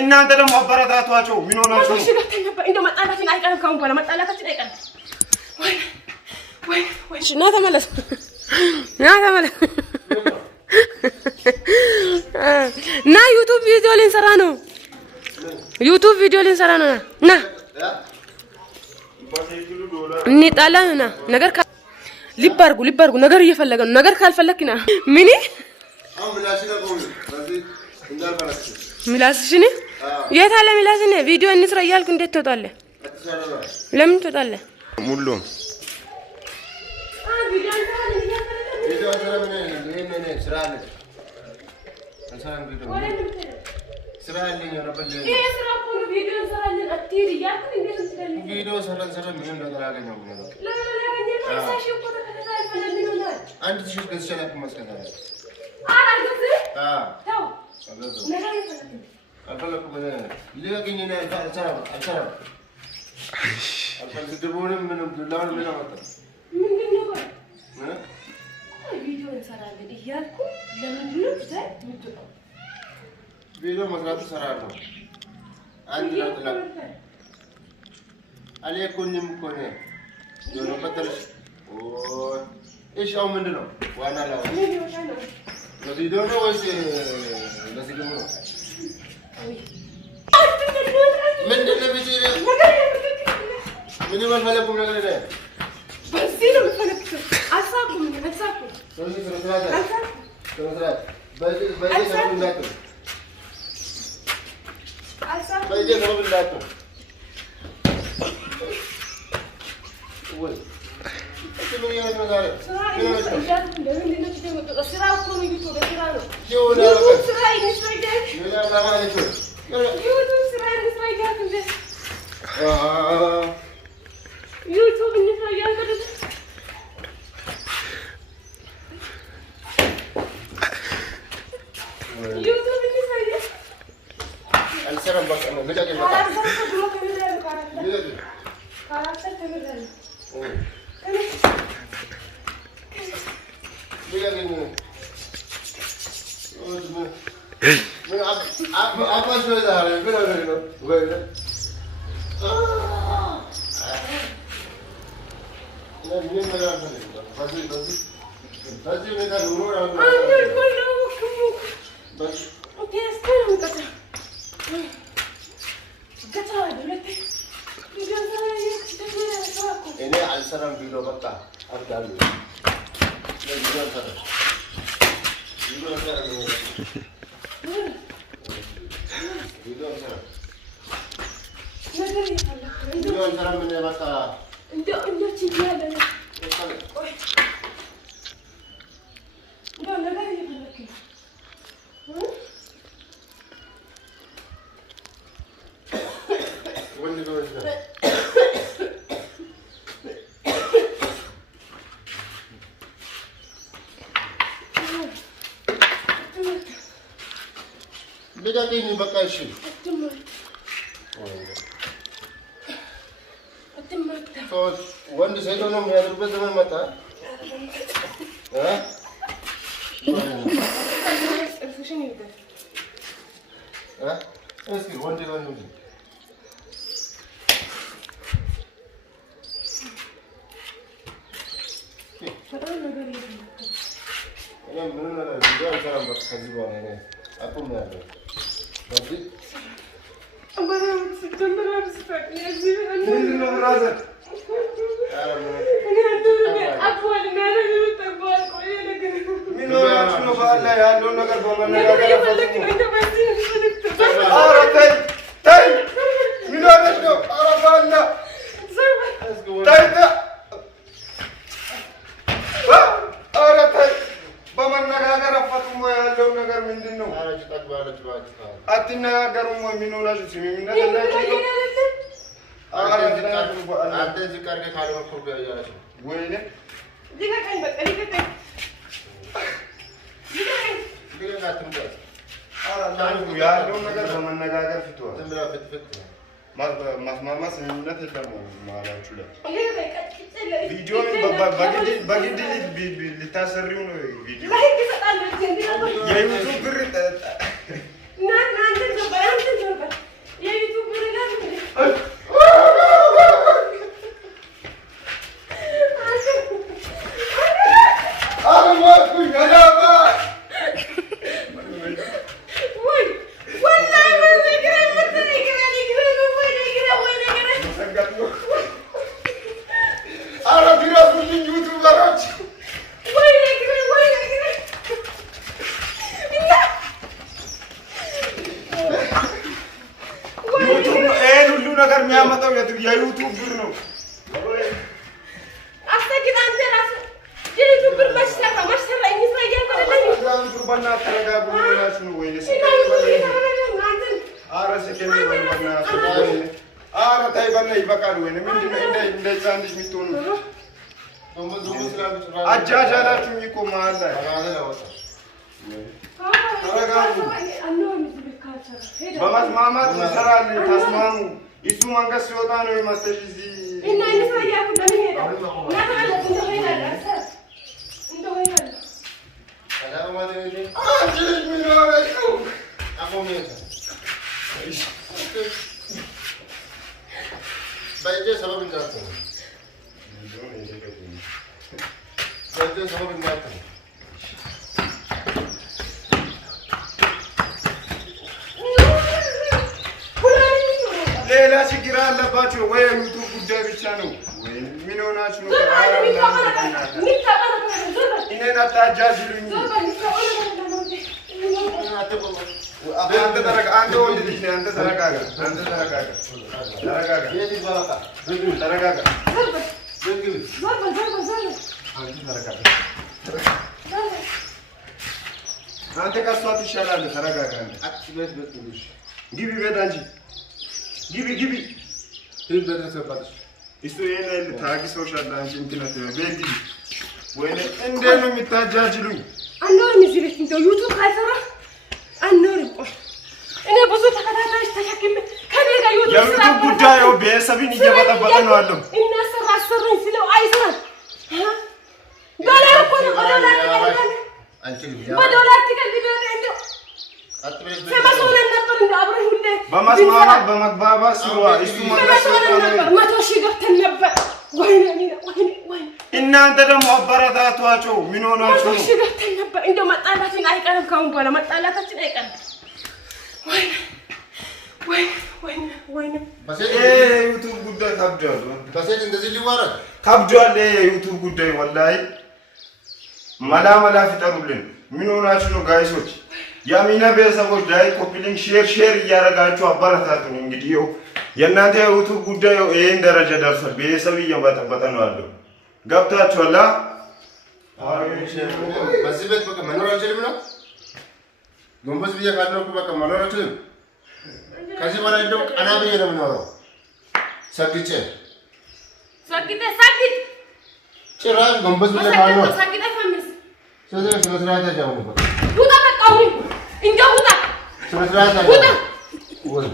እናንተ ደግሞ አበረታቷቸው ምን ሆናችሁ ነው? እንደው መጣላችን አይቀርም ካሁን በኋላ መጣላታችን አይቀርም። ወይ ና ተመለስ ና ዩቲዩብ ቪዲዮ ልንሰራ ነው። ና እንጣላለን ና ነገር ልብ አድርጉ ነገር እየፈለገ ነው። ነገር ካልፈለክ ና ምን ምላስሽን የት አለ ምላስን? ቪዲዮ እንስራ እያልኩ እንዴት ትወጣለህ? ለምን ትወጣለህ? ሙሉም ቪዲዮ መስራት ሰራለሁ አንድ ለጥላ አለኩኝም ኮኔ ዶሮ በተለሽ እሺ አሁን ምንድነው ዋና ላው ለቪዲዮ ነው ወይስ ለዚህ ደግሞ ነው ምንድነው ቢጂሪ ምን ይፈልጉም ነገር ነው በዚህ ነው የምፈልገው አሳቁም ስለዚህ ተረጋጋ በዚህ ሰው እንዳትል በዚህ ሰው እንዳትል ወይ ምን ያለው ዛሬ ስራ እኮ ነው ዩቲዩብ ስራ ነው ዩቲዩብ ስራ ይመስላል ዩቲዩብ ስራ ይመስላል ዩቲዩብ ይመስላል السلام بقى انا بجاي بقى ini alsaran video baka abdalu video alsaran mana baka ndak cici ada ndak lagi lagi When do you go? Beda ini bakal sih. So, when the side orang yang berubah zaman mata, ah? Ah? Eski, when the ሰላም በቃ ከዚህ በኋላ እኔ አቁም ያለው ወዲህ አማራው ሲጀምር አብስፈቅ ያዚህ ምንድን ነው ብራዘር ምን ሆናችሁ ነው ባላ ያለው ነገር በመነጋገር ኧረ ተይ ተይ ምን ሆነሽ ነው ኧረ ባላ ተይ ኧረ ተይ በመነጋገር አፈቱም ያለው ነገር ምንድን ነው አትነጋገሩም ወይ ምን ሆናችሁ ስምምነት የላችሁ አንተ እዚህ ቀርጌ ካልመኩር ያያለች ወይኔ ሊቀቀኝ በቃ ሊቀቀኝ ያለውን ነገር በመነጋገር ፊትዋ ማስማማት ስምምነት የለም ማላችሁ ላይ ቪዲዮን በግድ ልታሰሪው ነው ቪዲዮ የዩቱብ ብር ነገር የሚያመጣው የዩቱብ ብር ነው። አስተግጥ አንተ ራስ የዩቱብ ብር መስራ ይስራያል አዛን ቁርባና ተረጋጉ ብላችሁ ነው ወይ ኧረ ተይ በእናትህ ይበቃል። ወይ ምንድን ነው እንደዛ አንዲሽ የምትሆኑ አጃጃላችሁ እኮ መሀል ላይ ተረጋጉ። በመስማማት እንሰራለን ተስማሙ። እሱ መንገድ ሲወጣ ነው የመሰለኝ እዚህ እና ይስራያል ለምን ሄዳ ማለት እንደው ይላል እንደው ይላል ሰላም አለይኩም አንቺ ምን ሆነሽው አቆመኝ በእጄ ሰበብ እንዳትነው በእጄ ሰበብ እንዳትነው ሌላ ችግር አለባችሁ ወይ የዩቱብ ጉዳይ ብቻ ነው ወይ ምን ሆናችሁ ነው? እኔን አታጃጅሉኝ። አንተ ወንድ ልጅ ነህ። አንተ ተረጋጋ። አንተ ከእሷ ትሻላለህ። ተረጋጋ። ግቢ ቤት አንቺ ግቢ በደረሰባችሁ እሱ የኔ ታግሶሻል። አንቺ እንትን ቤት ግቢ። ወይኔ እንዴት ነው የምታጃጅሉኝ? አንኖርም እዚህ ቤት እንደው ዩቱብ ካልሰራ አንኖርም። እኔ ብዙ ተከታታዮች ተሸክሜ ከኔ ጋር ዩቱብ ስራ ጉዳዩ ቤተሰብን እየበጠበጠ ነው ያለው። እናሰራ አሰሩኝ ስለው አይሰራም። ዶላር እኮ ነው በዶላር ትገልብኝ እንደው ሰማሶለን ነበር እንደው አብረን ሁሌ በመስማማት በመግባባት ሲዋ እሱ መቶ ሺህ ገብተን ነበር። ወይኔ እናንተ ደግሞ አበረታቷቸው። ምን ሆናችሁ ነው? መቶ ሺህ ገብተን ነበር። እንደው መጣላታችን አይቀርም። ካሁን በኋላ መጣላታችን አይቀርም። ወይኔ የዩቱብ ጉዳይ ከብዷል። በሴት እንደዚህ ሊዋረድ ከብዷል። የዩቱብ ጉዳይ ወላሂ መላ ፍጠሩልን። ምን ሆናችሁ ነው ጋይሶች? የአሚና ቤተሰቦች ላይ ኮፒሊንግ ሼር እያደረጋችሁ አበረታቱን። እንግዲህ ይኸው የእናንተ የዩቱብ ጉዳይ ይሄን ደረጃ ደርሷል። ቤተሰብ እየበጠበጠ ነው ያለው። ገብታችኋል? በዚህ ቤት በቃ መኖር አልችልም ነው። ጎንበስ ብዬ ካልነው በቃ መኖር አልችልም። ከዚህ በላይ እንደው ቀና ብዬ ነው የምኖረው። ሰግጬ ጭራሽ ጎንበስ ብዬ ካልነው ስለዚህ ስለ ስርዓት ያጃውበት ውጣ በቃ ወይ እንደው ውጣ ስለ ስርዓት ውጣ ወይ